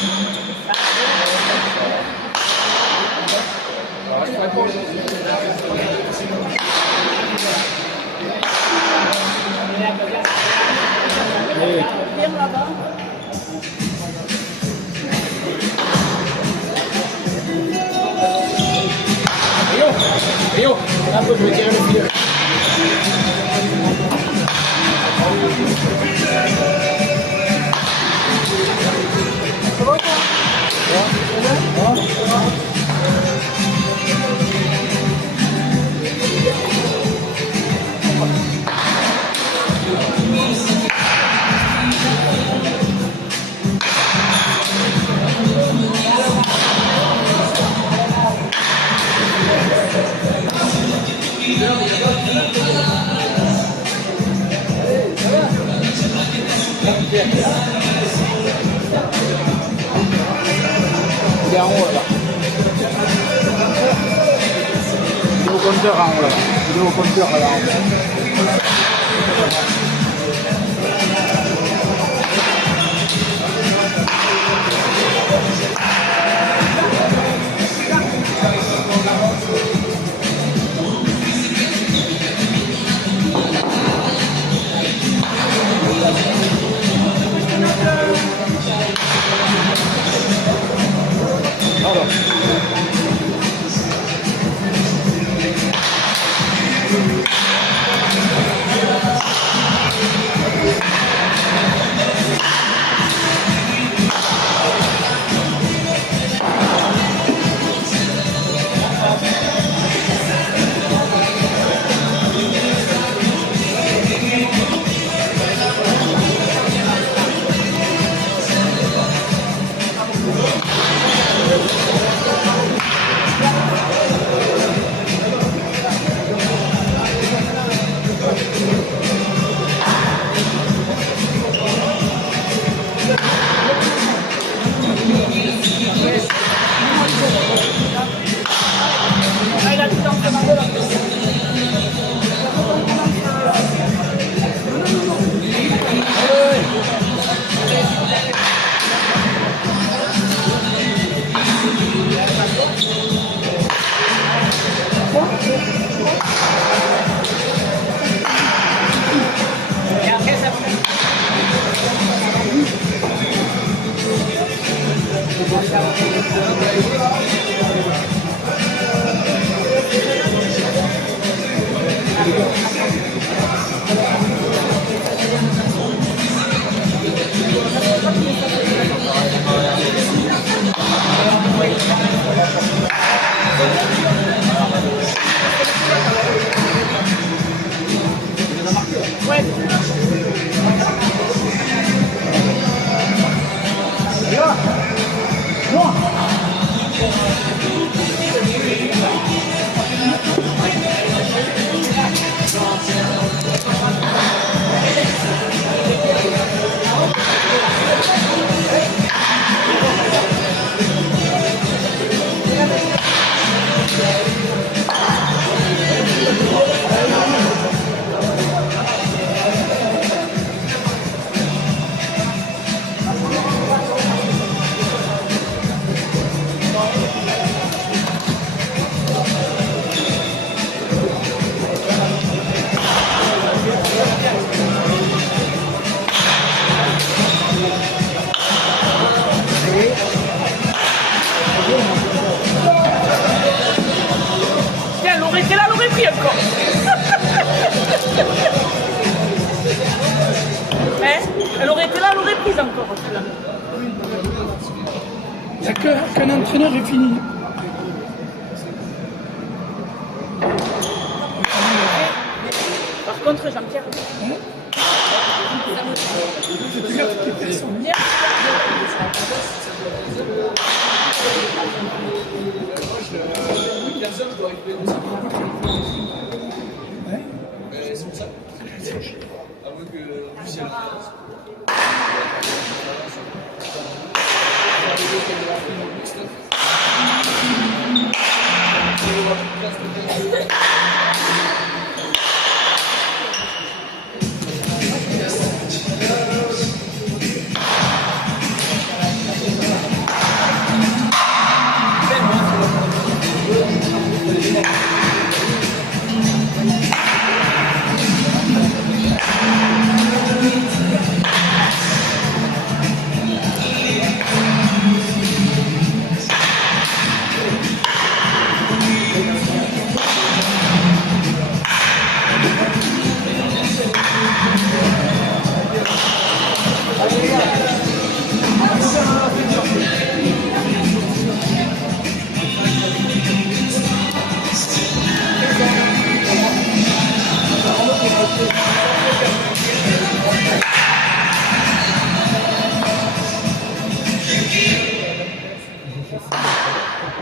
Viens là-bas. Rio, un peu, je vais tirer le filet. Il est en haut là-bas. Il est au compteur en haut là-bas. Il est au compteur là en haut. Elle aurait été là, elle aurait pris encore. Il n'y a qu'un entraîneur est fini. Par contre, Jean-Pierre. C'est pour ça. Avant que Lucien.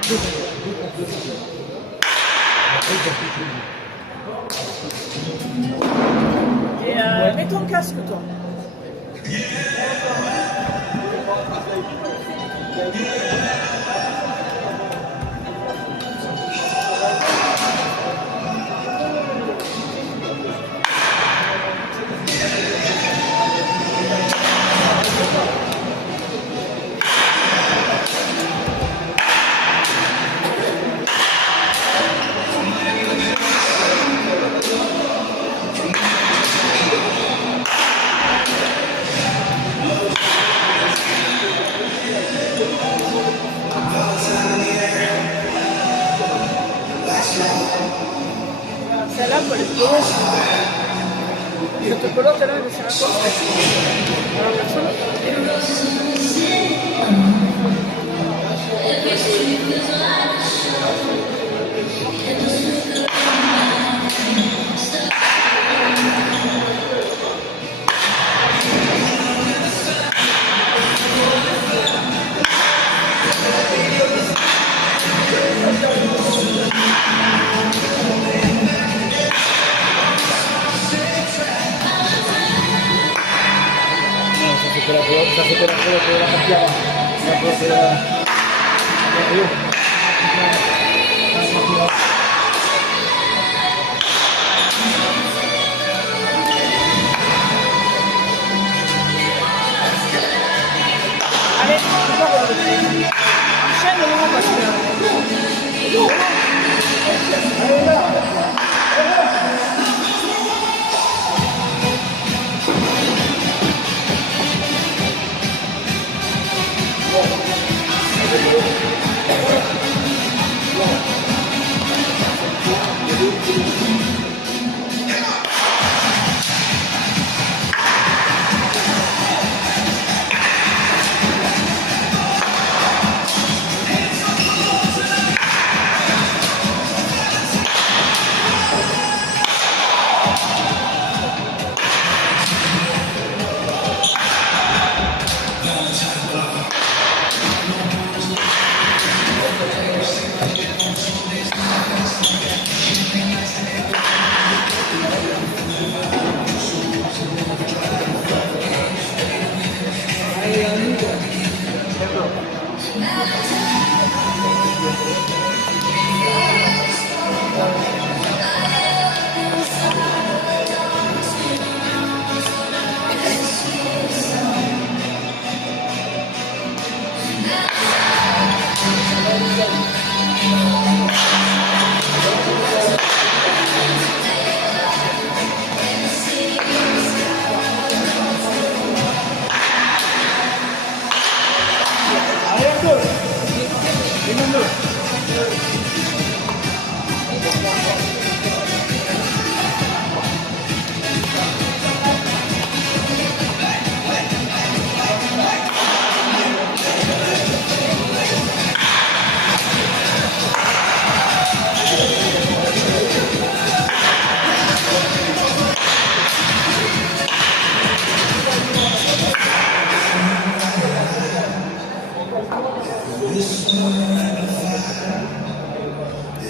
Et mets ton casque, toi. Celle-là, pour les pelotes. Cette pelote, là, elle sert à quoi? Alors, personne. Ça c'était la pelote de la Capiara. La pelote de la Rio. Allez, enchaîne le moment parce que...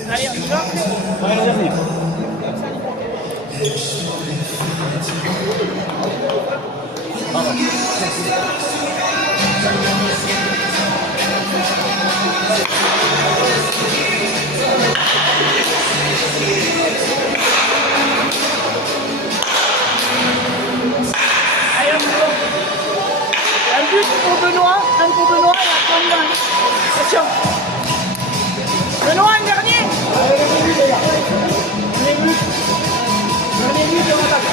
Allez, on y va. Ouais, le dernier. Allez, on y va. Un but pour Benoît, un pour Benoît et un pour Milan. Attention. Benoît, un dernier. Allez, les buts, les gars. Les buts. Les buts, on attaque.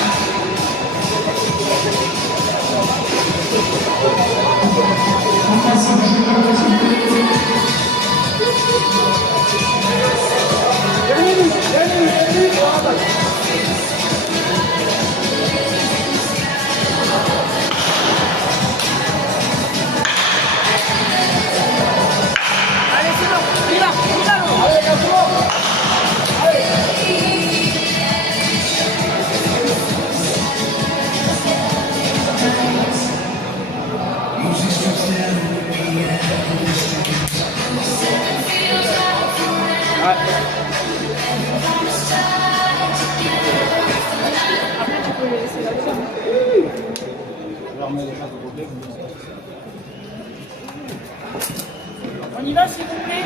On y va s'il vous plaît.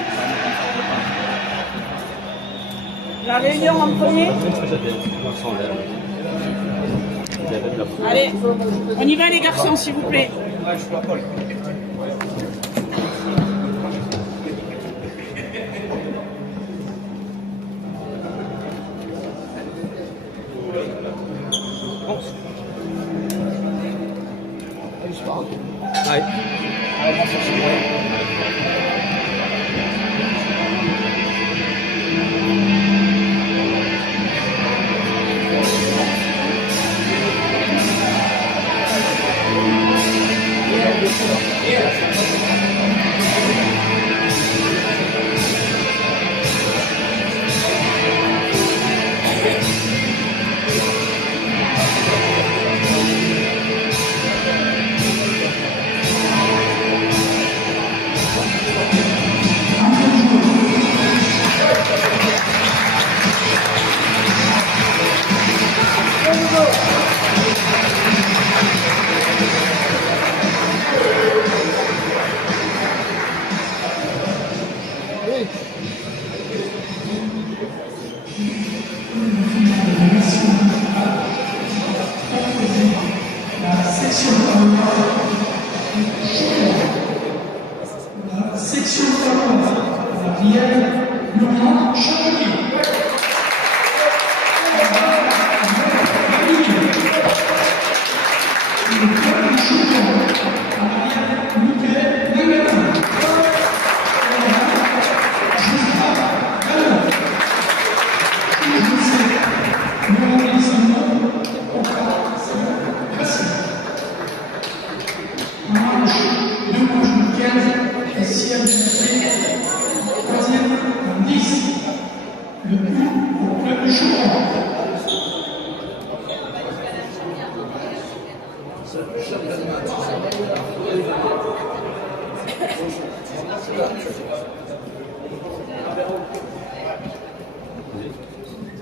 La réunion en premier. Allez, on y va les garçons s'il vous plaît.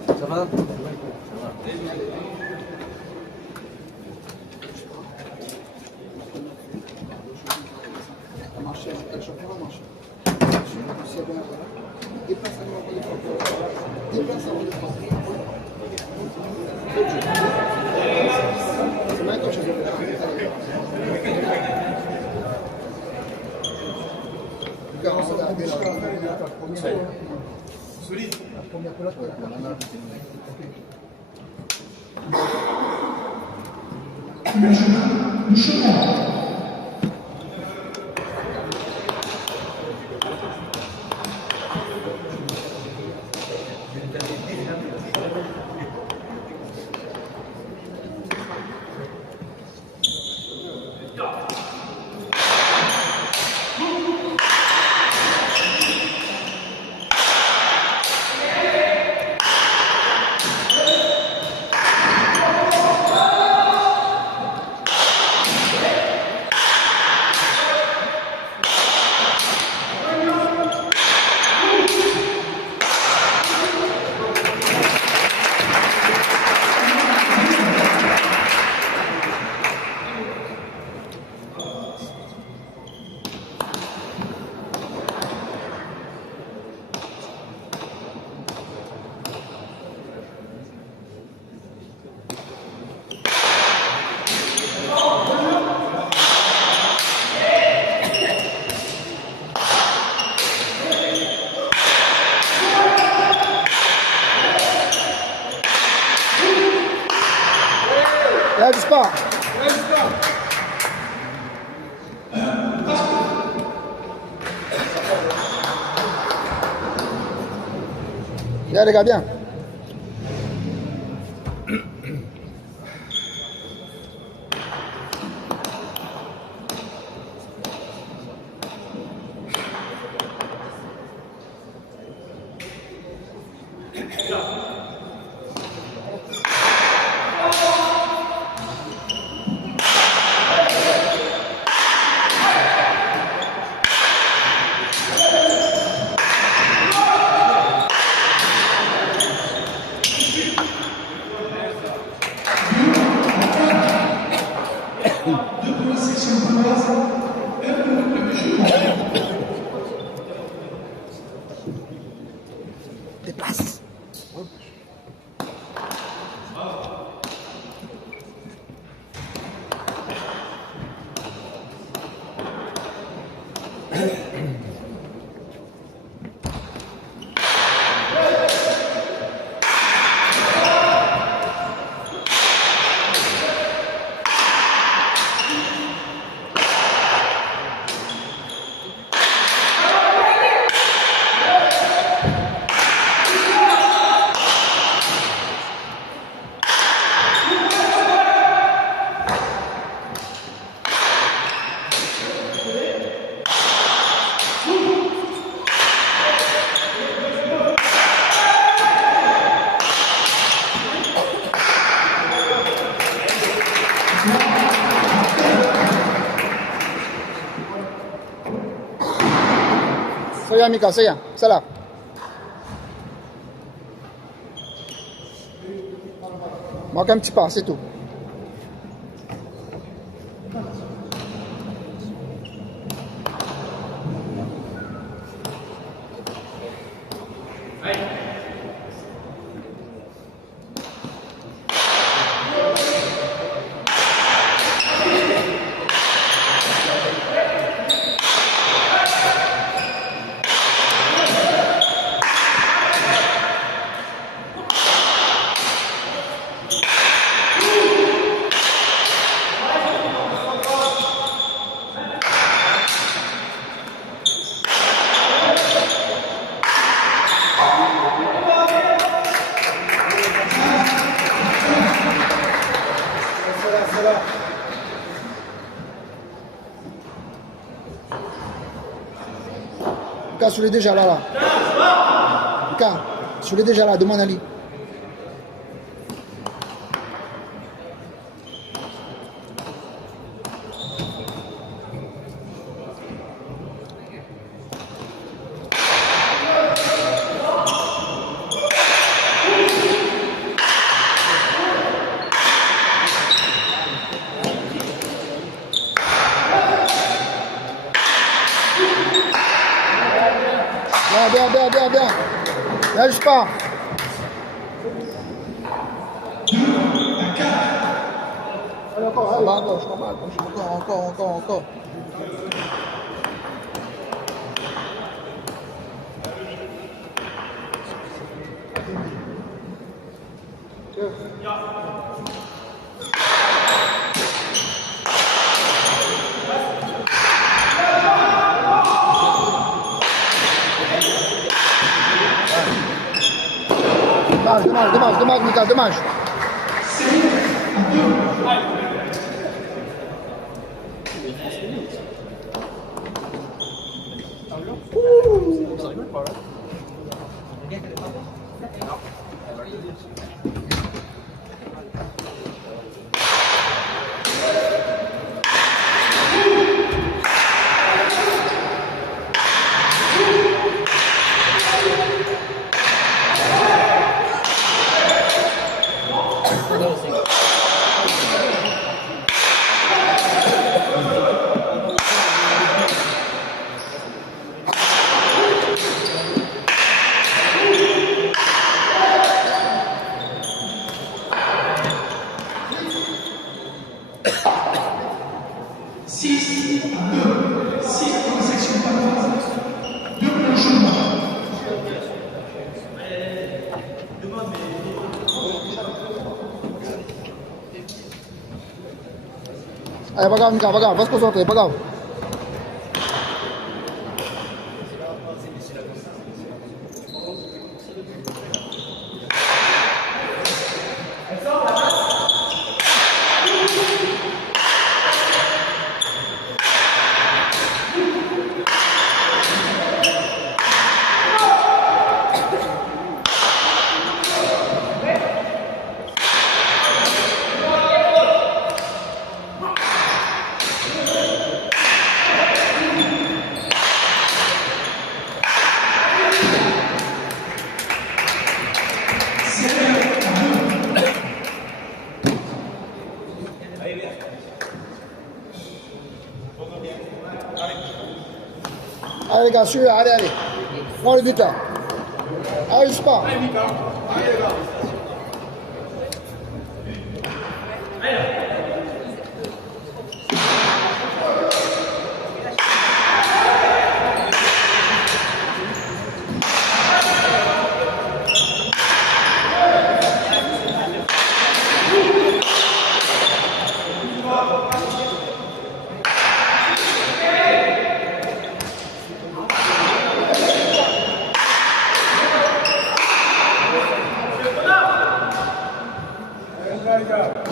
Ça va? Lève pas. Bien les gars, bien. Ça y est, Mika, ça y est, ça là. Manque un petit pas, c'est tout. Lucas, sur les déjà là. Lucas, sur les déjà là, demande à Ali. Bien. Lâche pas. Allez, encore. Dommage, Mika, dommage. Allez, pas grave, Mika, pas grave, va se concentrer, pas grave. Allez les gars, suivez, allez. Prends le but là. Allez, je pars.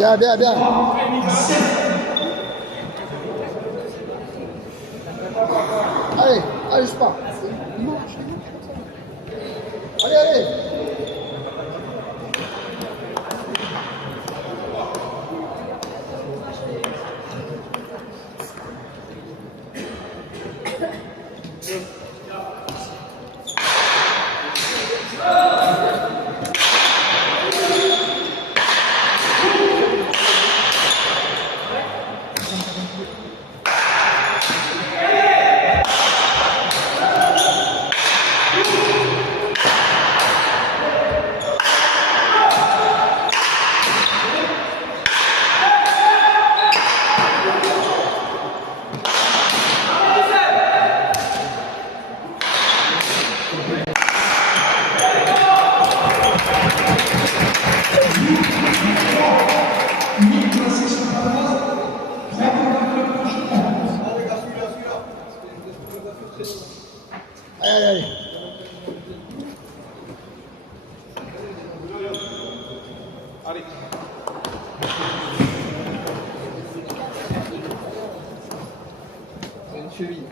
Bien, bien, bien. Allez, allez, je pars. Allez, allez. Allez, allez. Allez. C'est une cheville.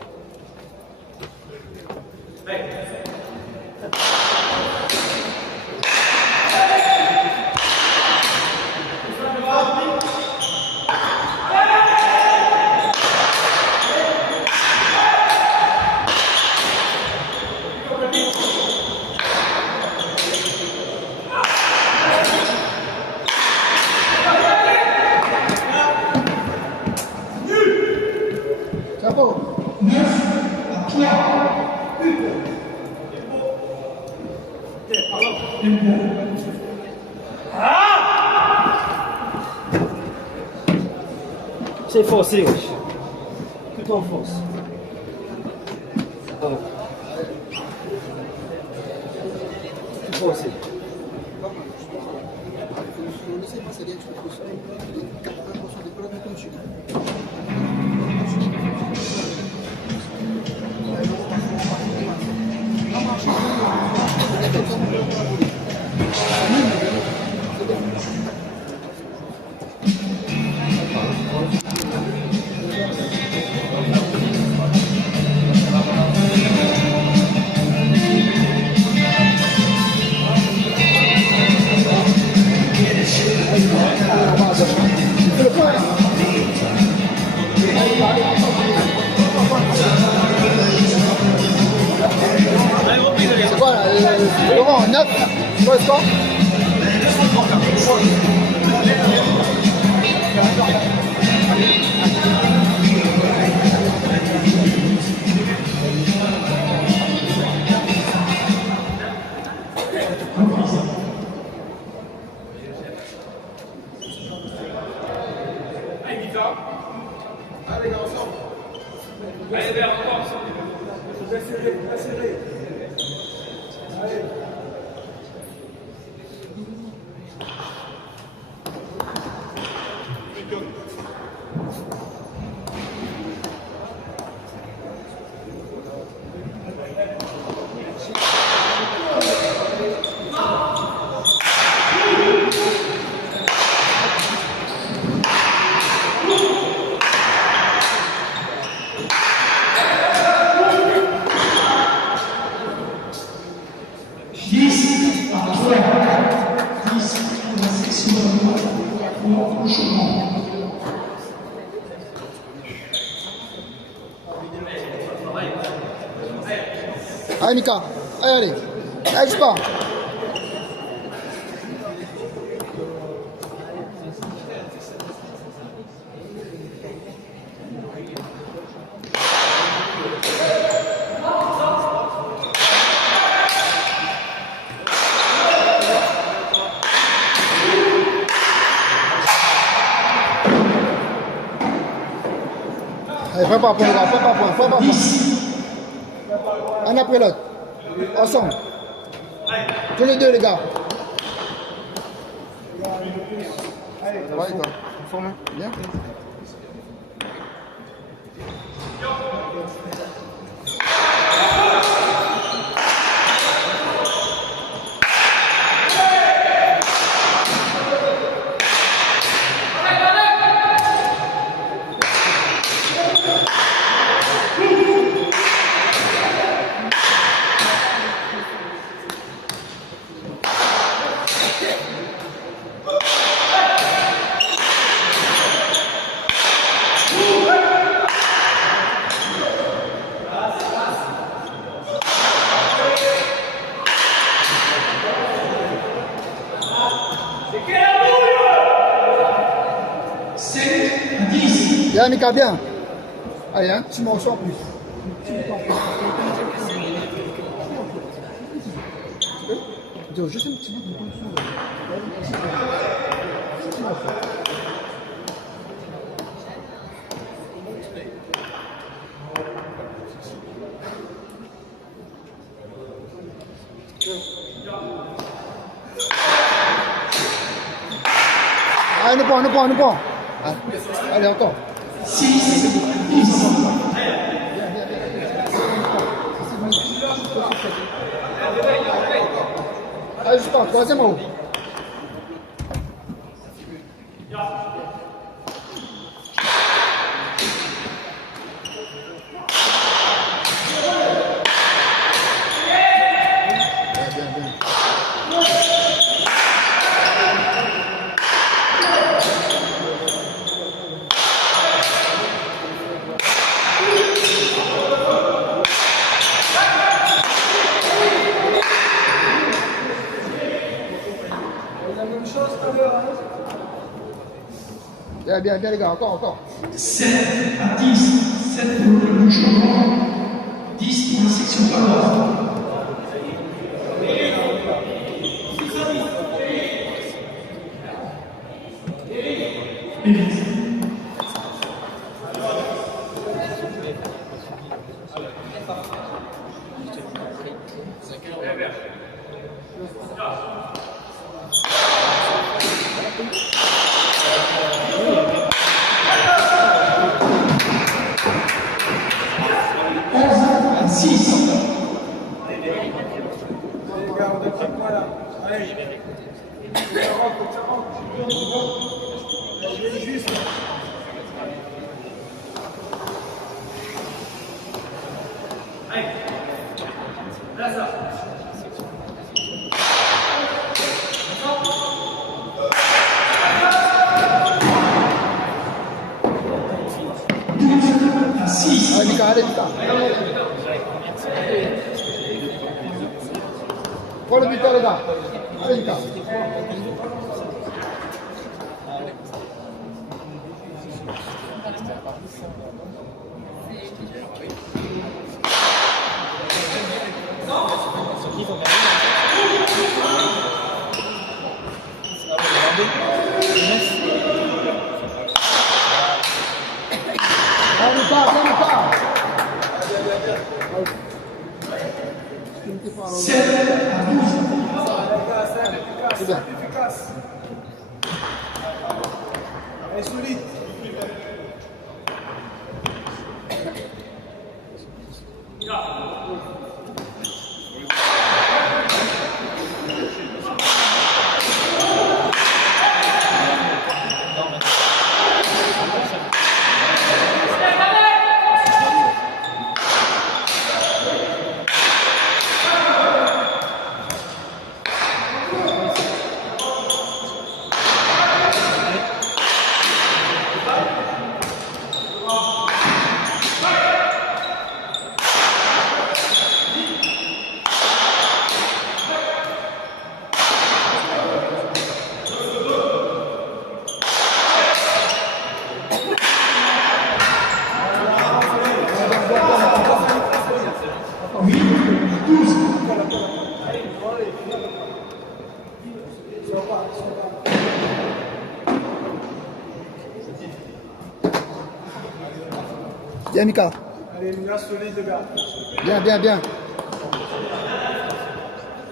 Chapeau. C'est forcé, wesh. Tout en force. Ah. C'est forcé. C'est le point. C'est quoi là Laurent, 9. C'est quoi le score? Allez, vers encore. Accélérez, accélérez. Allez. Allez, Mika. Allez, allez. Allez, je pars. Allez, prépare pour le gars, prépare pour. Un après l'autre. Ensemble. Tous les deux, les gars. Ça va, les gars? Formé? Bien? Bien, Mika, bien. Allez, un petit morceau en plus. Juste un petit bout de Ah, ne prends. Ah, allez, encore. 6, 10. Allez, je pars, troisième en haut. Bien, les gars, encore. 7 à 10, 7 pour le changement, 10 pour la section parole. Allez, Mika. Prends le buteur, les gars. Allez, Mika. C'est bien. Elle est solide. Bien, Mika. Allez, Mika, solide, les gars. Bien.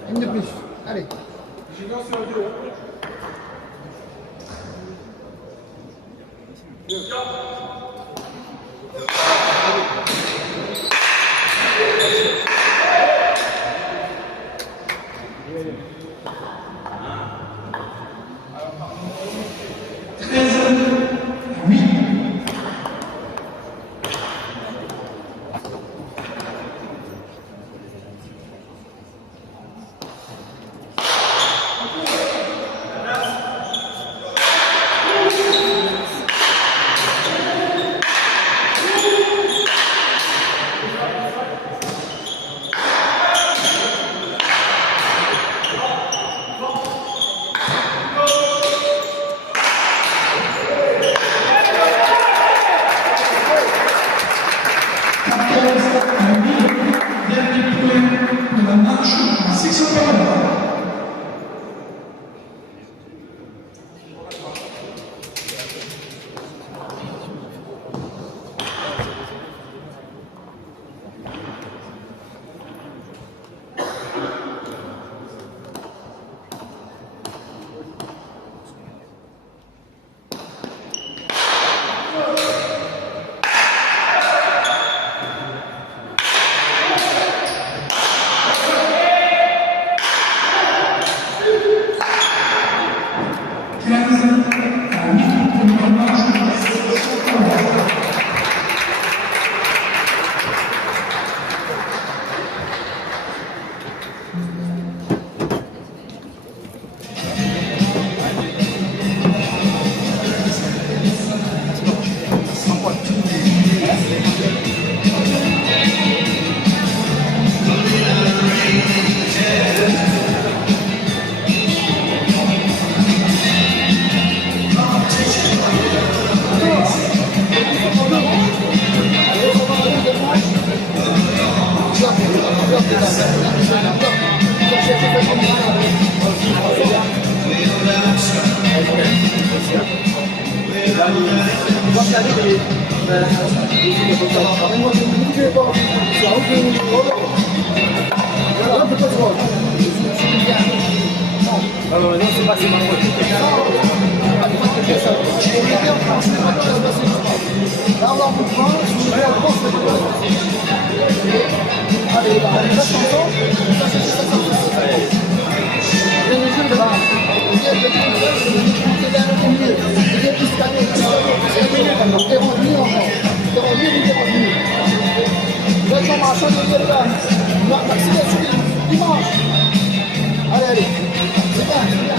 Une de plus. Allez. Vigilance sur le dos. Alors non, c'est pas si mal. Là, on va en mouvement, je vais en pense. Allez, là, on reste ensemble. Ça, c'est le jeu de là. Il y a le milieu. Il y a plus scanné. T'es revenu encore. T'es revenu, il est revenu. Là, tu vas marcher de là. Maxime, dimanche. Allez, allez. C'est bien, c'est bien.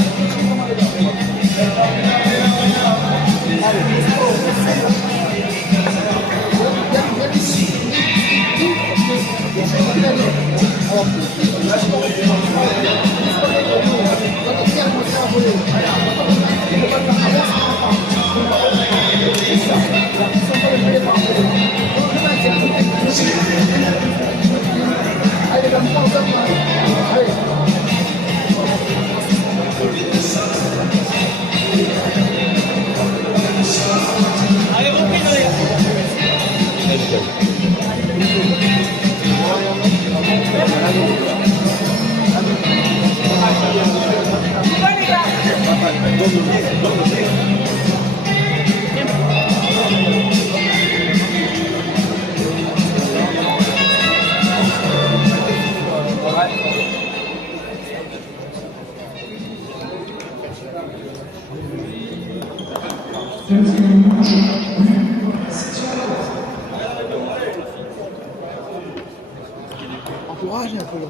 Encourage un peu là.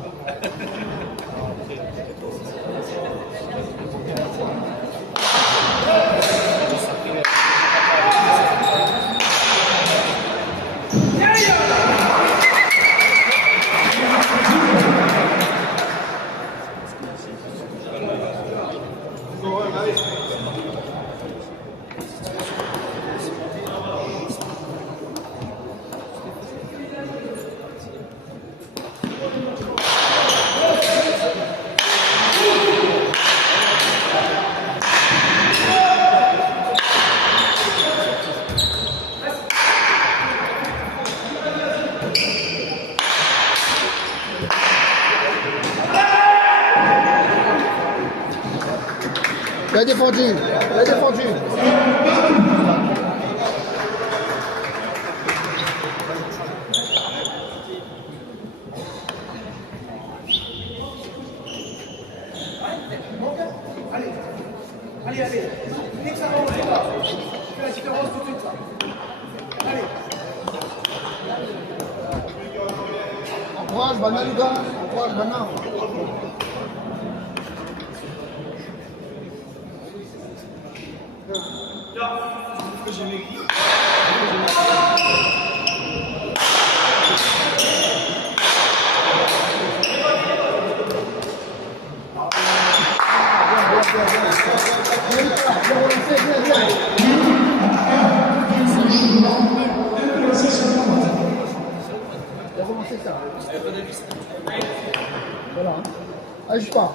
Bien défendu, bien défendu. Allez, allez. Dès que ça va, on fait pas. Fais la différence tout de suite, ça. Allez. Encourage, banane, les gars. Encourage, banane. Voilà. Allez, je pars.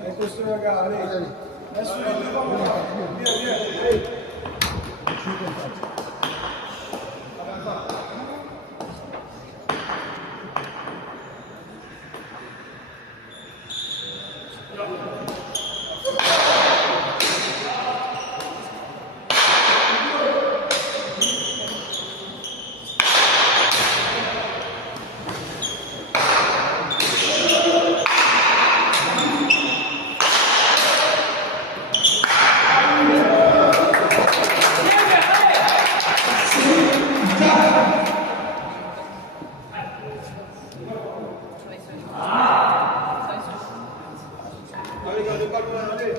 Allez, construis la gare, allez. Laisse le devant, bien, bien, allez. Allez, gardez pas loin, allez.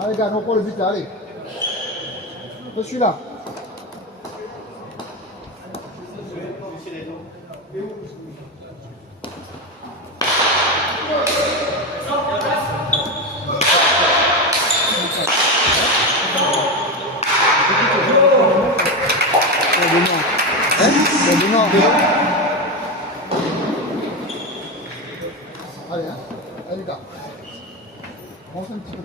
Allez, gars, on prend le but là, allez. Je suis là. Allez, hein. Allez, gars. On fait un petit peu.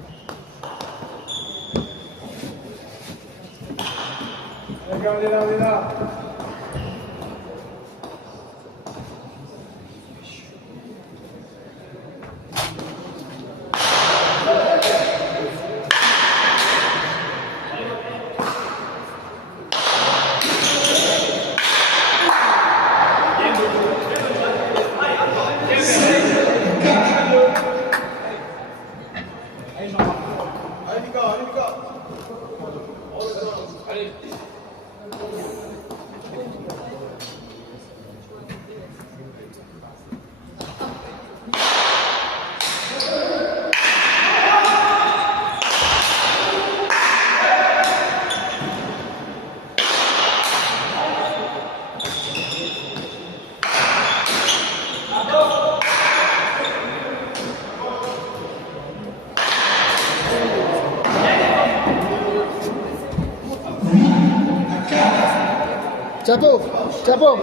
Regardez là, on est là. Allez, Mika, allez, Mika. Allez. Chapeau, chapeau.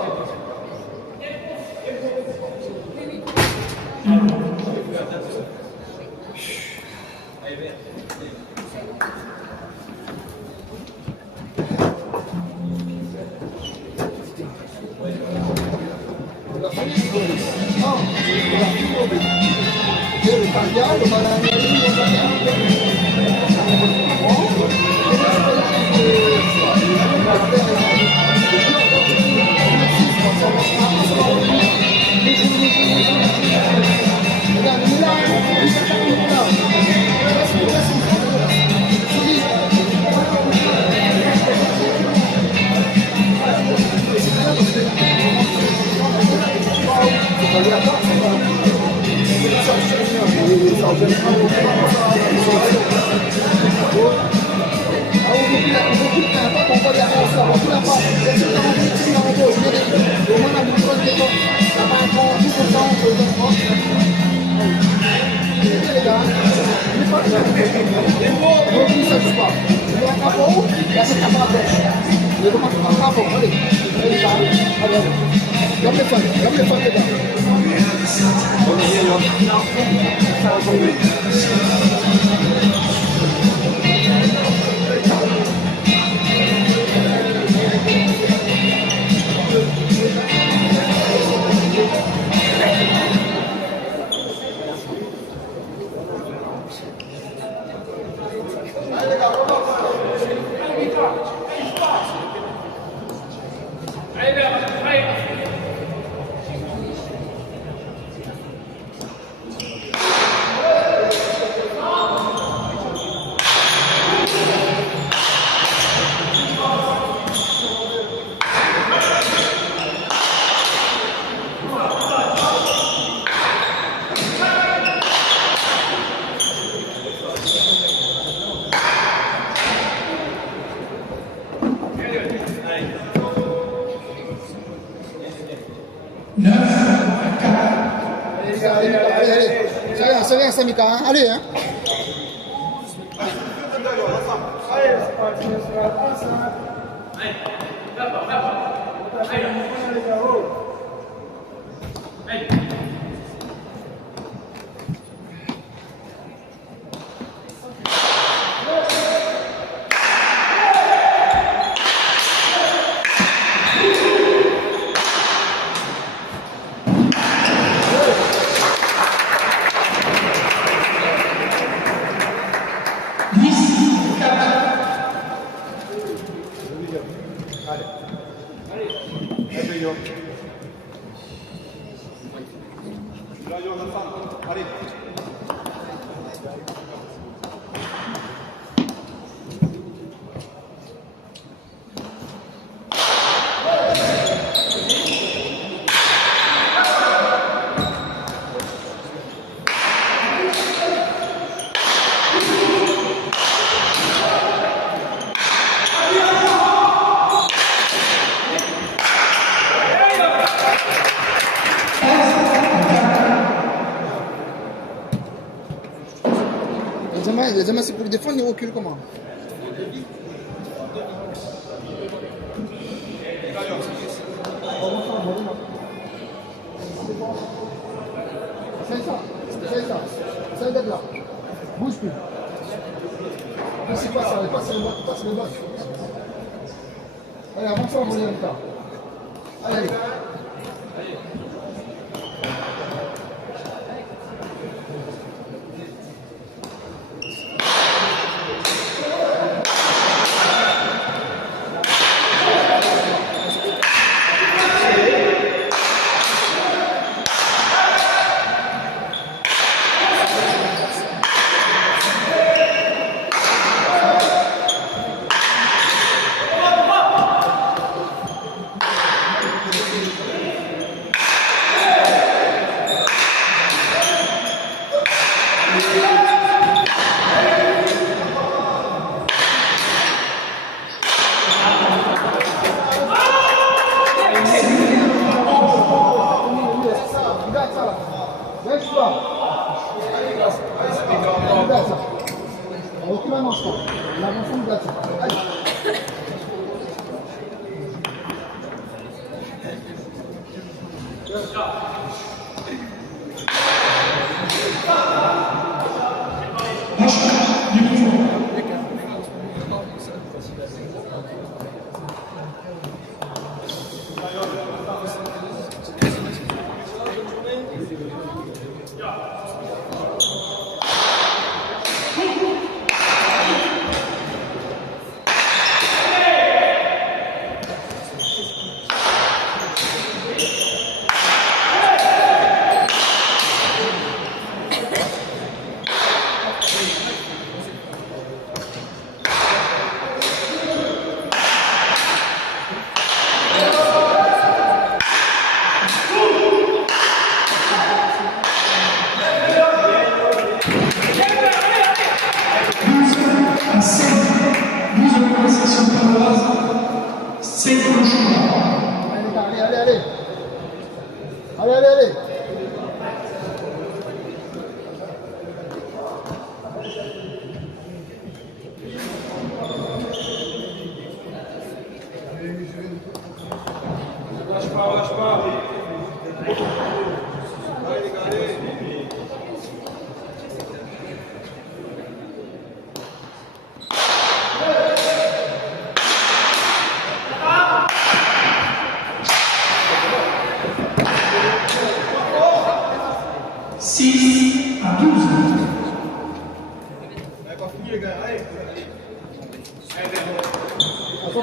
Vamos C'est rien, Samika, hein? Allez, hein? Allez, c'est parti, c'est la passe. Allez, les gars, oh. Allez. Les Jamas, c'est pour défendre, ils reculent comment? C'est ça d'être là. Bouge plus. Passe le bas. Allez, avance en voler encore. Allez.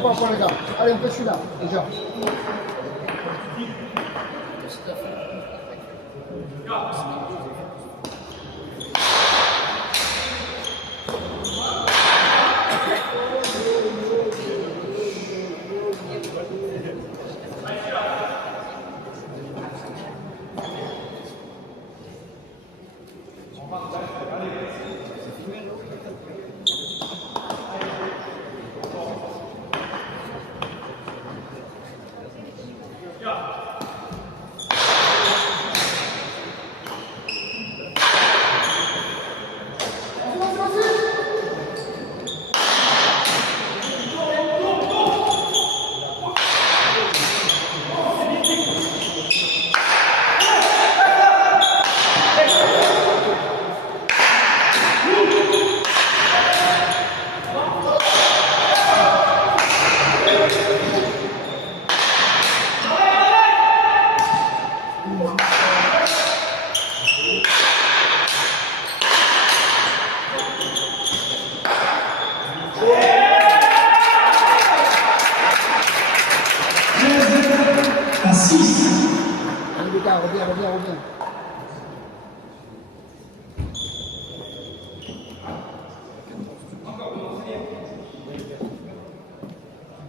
pas encore les gars. Allez, on fait celui-là, déjà. À 6. Allez, les gars, reviens.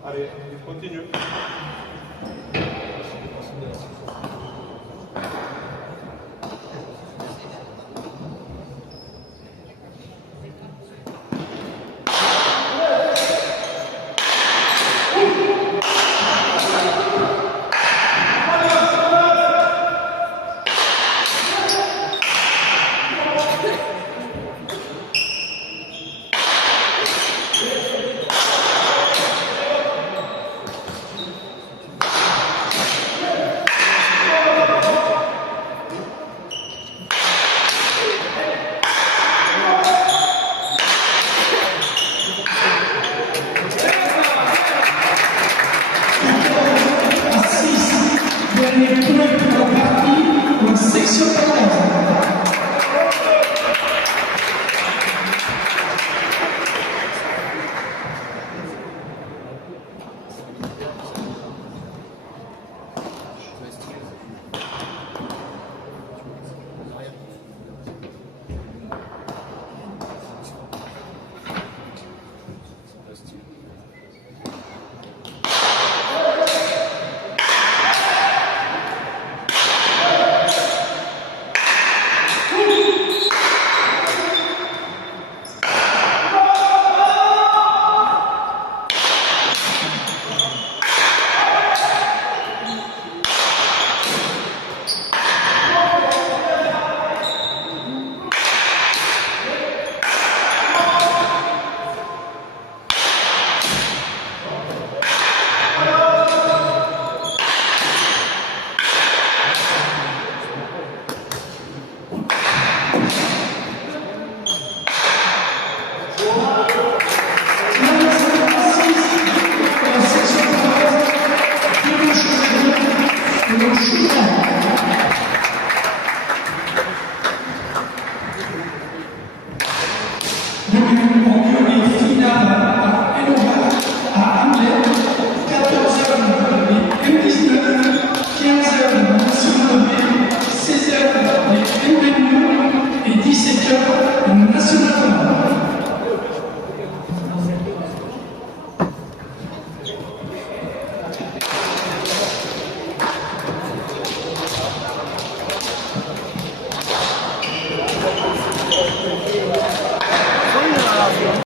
Allez, continue.